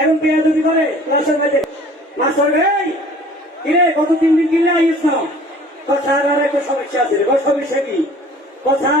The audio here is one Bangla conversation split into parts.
এবং পেয়াদুবি করে ক্লাসের মধ্যে। মাস্টার এই, কিরে, গত তিন দিন কিনে আইস না? কথা আর একটা সমস্যা আছে রে সমস্যা কি? কথা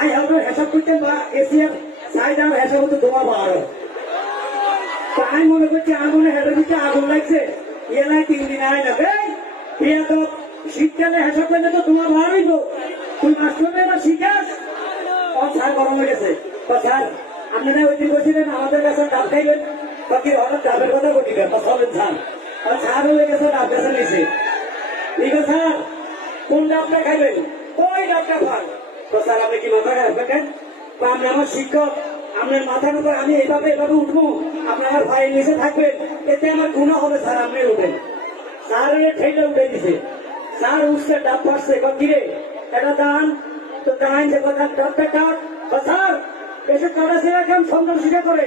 আই হাবো হেসাব করতে বা এসিয়ার সাইড আর হেসাব তো দোয়া বাড়ো তো আমি মনে করছি আগুনে হেঁটে দিচ্ছে আগুন লাগছে। ইয়ে নাই, তিন দিন আয় না। প্রিয়া তো শীতকালে হেসাব করলে তো তোমার ভার হইব তুই মাস্টার না শিখাস। কথা গরম হয়ে গেছে। কথা আপনারা ওই দিন বলছিলেন আমাদের কাছে ডাব খাইবেন? বাকি হঠাৎ ডাবের কথা বলিবেন বা সবেন ধান আর ছাড় হয়ে গেছে, ডাব বেছে নিয়েছে ঠিক আছে, স্যার? কোন ডাবটা খাইবেন? ওই ডাবটা খান। তো স্যার, আপনি কি মাথা খাবেন বা আপনি আমার শিক্ষক, আপনার মাথার উপর আমি এইভাবে এভাবে উঠবো, আপনি আমার ভাইয়ের নিচে থাকবেন, এতে আমার গুণা হবে, স্যার, আপনি উঠেন। স্যার ঠেলে উঠে দিছে। স্যার উঠছে, ডাব পাচ্ছে বা কিরে? এটা দান? তো দান যে কথা, ডাবটা কাট স্যার, এসে কাটা সেরা কাম সন্ধান স্বীকার করে?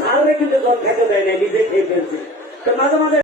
সারে কিন্তু জল খেতে দেয় না নিজে খেয়ে ফেলছে। তো মাঝে মাঝে